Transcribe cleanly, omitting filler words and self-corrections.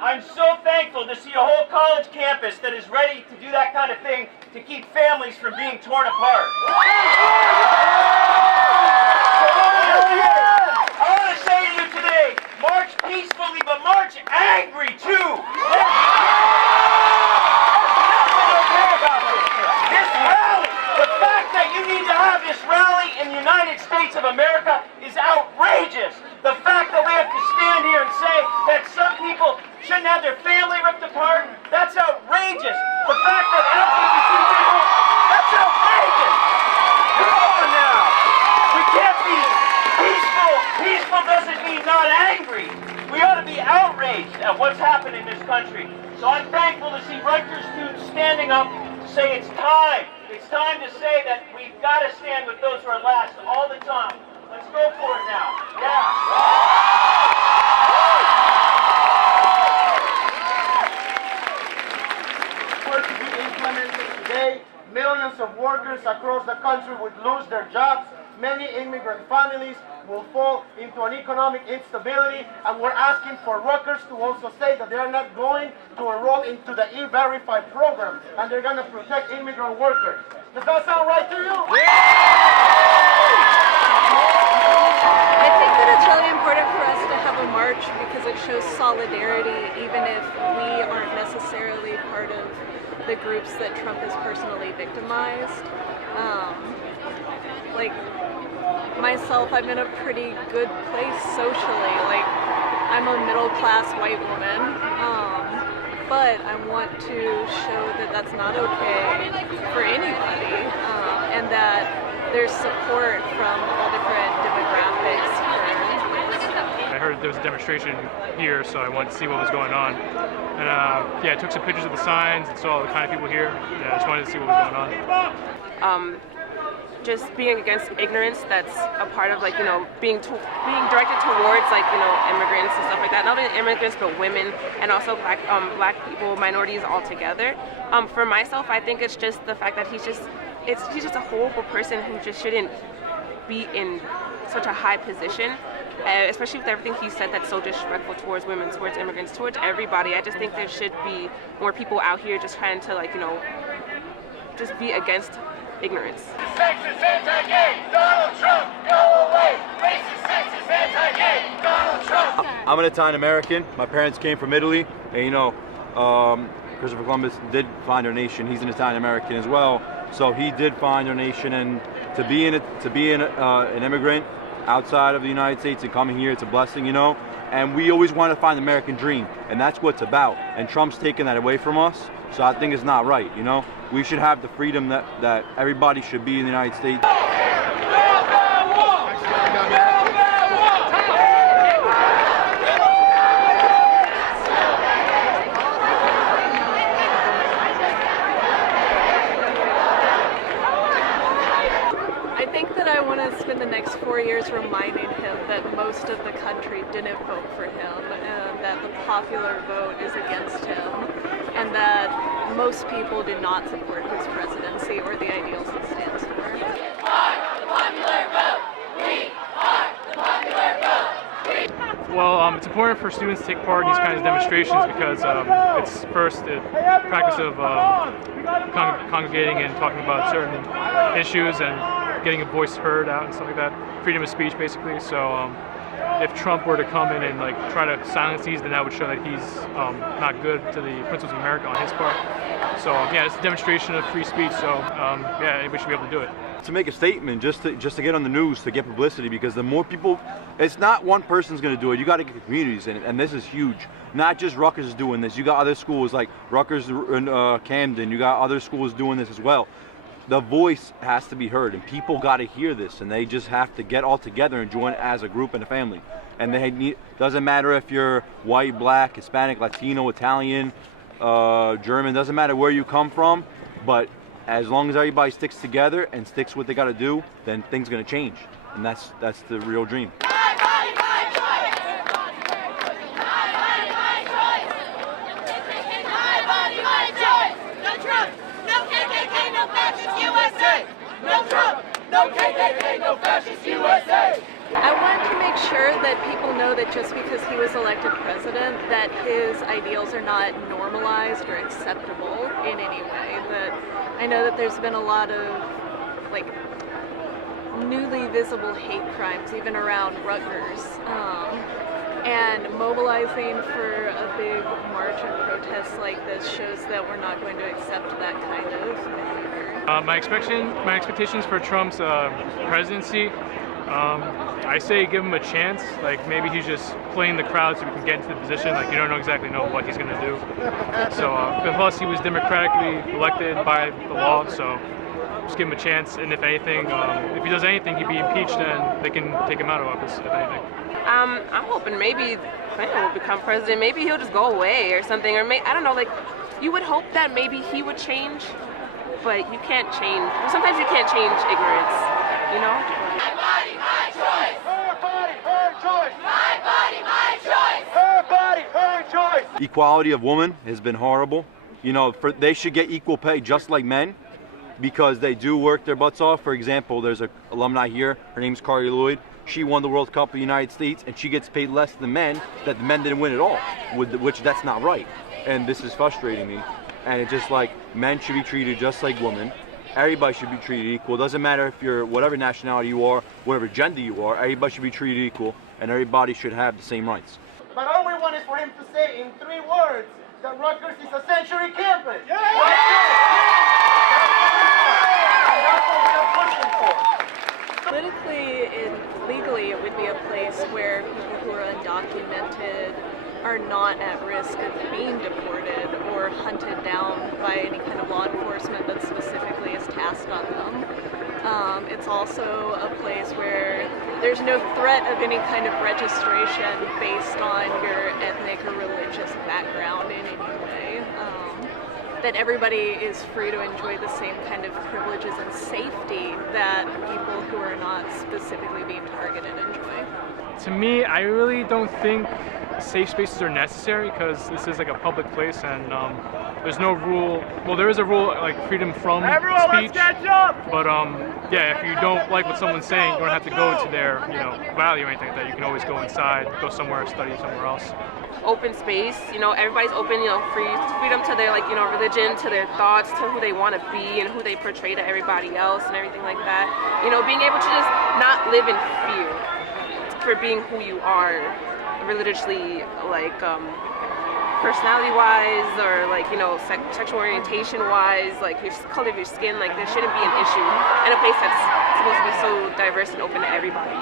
I'm so thankful to see a whole college campus that is ready to do that kind of thing to keep families from being torn apart. I want to say to you today, march peacefully, but march angry too. This rally, the fact that you need to have this rally in the United States of America is outrageous. The fact that we have to stand here and say that some people shouldn't have their family ripped apart, that's outrageous. The fact that LGBT people, that's outrageous. Come on now. We can't be peaceful. Peaceful doesn't mean not angry. We ought to be outraged at what's happened in this country. So I'm thankful to see Rutgers students standing up to say it's time. It's time to say that we've got to stand with those who are last all the time. Let's go for it now. Yeah. To be implemented today, millions of workers across the country would lose their jobs. Many immigrant families will fall into an economic instability, and we're asking for Rutgers to also say that they're not going to enroll into the E-Verify program, and they're going to protect immigrant workers. Does that sound right to you? I think that it's really important for us to have a march because it shows solidarity, even if we aren't necessarily part of the groups that Trump has personally victimized. Like myself, I'm in a pretty good place socially. Like I'm a middle-class white woman, but I want to show that that's not okay for anybody, and that there's support from all different demographics. I heard there was a demonstration here, so I wanted to see what was going on. And yeah, I took some pictures of the signs and saw the kind of people here. Yeah, I just wanted to see what was going on. Just being against ignorance, that's a part of, like, you know, being directed towards, like, you know, immigrants and stuff like that. Not only immigrants, but women and also black people, minorities altogether. For myself, I think it's just the fact that he's just a horrible person who just shouldn't be in such a high position, especially with everything he said that's so disrespectful towards women, towards immigrants, towards everybody. I just think there should be more people out here just trying to, like, you know, just be against ignorance. Sexist, anti-gay, Donald Trump, go away. Racist, sexist, anti-gay, Donald Trump. I'm an Italian American. My parents came from Italy, and you know, Christopher Columbus did find our nation. He's an Italian American as well, so he did find our nation. And to be an immigrant outside of the United States and coming here, it's a blessing, you know. And we always want to find the American dream, and that's what it's about. And Trump's taking that away from us, so I think it's not right, you know. We should have the freedom that everybody should be in the United States. I think that I want to spend the next 4 years reminding him that most of the country didn't vote for him, and that the popular vote is against him, and that most people did not support his presidency or the ideals he stands for. We are the popular vote. We are the popular vote. Well, it's important for students to take part in these kinds of demonstrations because it's first the practice of congregating and talking about certain issues and getting a voice heard out and stuff like that. Freedom of speech, basically. So if Trump were to come in and like try to silence these, then that would show that he's not good to the principles of America on his part. So yeah, it's a demonstration of free speech. So yeah, anybody should be able to do it. To make a statement, just to get on the news, to get publicity, because the more people, it's not one person's going to do it. You got to get the communities in it, and this is huge. Not just Rutgers is doing this. You got other schools like Rutgers and Camden. You got other schools doing this as well. The voice has to be heard, and people got to hear this, and they just have to get all together and join as a group and a family. And doesn't matter if you're white, black, Hispanic, Latino, Italian, German, doesn't matter where you come from, but as long as everybody sticks together and sticks what they got to do, then things are going to change, and that's the real dream. No KKK, no fascist USA! I want to make sure that people know that just because he was elected president, that his ideals are not normalized or acceptable in any way. That I know that there's been a lot of like newly visible hate crimes even around Rutgers, and mobilizing for a big march and protest like this shows that we're not going to accept that kind of behavior. My expectations for Trump's presidency, I say give him a chance. Like maybe he's just playing the crowd so we can get into the position. Like you don't exactly know what he's going to do. So plus he was democratically elected by the law, so just give him a chance. And if anything, if he does anything, he'd be impeached, and they can take him out of office. If anything. I'm hoping maybe Clinton will become president. Maybe he'll just go away or something. Or I don't know. Like you would hope that maybe he would change, but you can't change. Sometimes you can't change ignorance. You know. My body, my choice. Her body, her choice. My body, my choice. Her body, her choice. Equality of women has been horrible. You know, they should get equal pay just like men, because they do work their butts off. For example, there's an alumni here. Her name's Carly Lloyd. She won the World Cup of the United States, and she gets paid less than men. That the men didn't win at all, which that's not right. And this is frustrating me. And it's just like men should be treated just like women. Everybody should be treated equal. It doesn't matter if you're whatever nationality you are, whatever gender you are. Everybody should be treated equal, and everybody should have the same rights. But all we want is for him to say in 3 words that Rutgers is a century campus. Yeah! That's what we are pushing for. Politically and legally, it would be a place where people who are undocumented are not at risk of being deported or hunted down by any kind of law enforcement that specifically is tasked on them. It's also a place where there's no threat of any kind of registration based on your ethnic or religious background in any way. That everybody is free to enjoy the same kind of privileges and safety that people who are not specifically being targeted enjoy. To me, I really don't think safe spaces are necessary, because this is like a public place, and there's no rule. Well, there is a rule like freedom from speech. But yeah, if you don't like what someone's saying, you don't have to go to their rally or anything like that. You can always go inside, go somewhere, study somewhere else. Open space, everybody's open, freedom to their religion, to their thoughts, to who they want to be and who they portray to everybody else and everything like that. Being able to just not live in fear for being who you are, religiously, personality-wise, or sexual orientation-wise, your color of your skin, there shouldn't be an issue in a place that's supposed to be so diverse and open to everybody.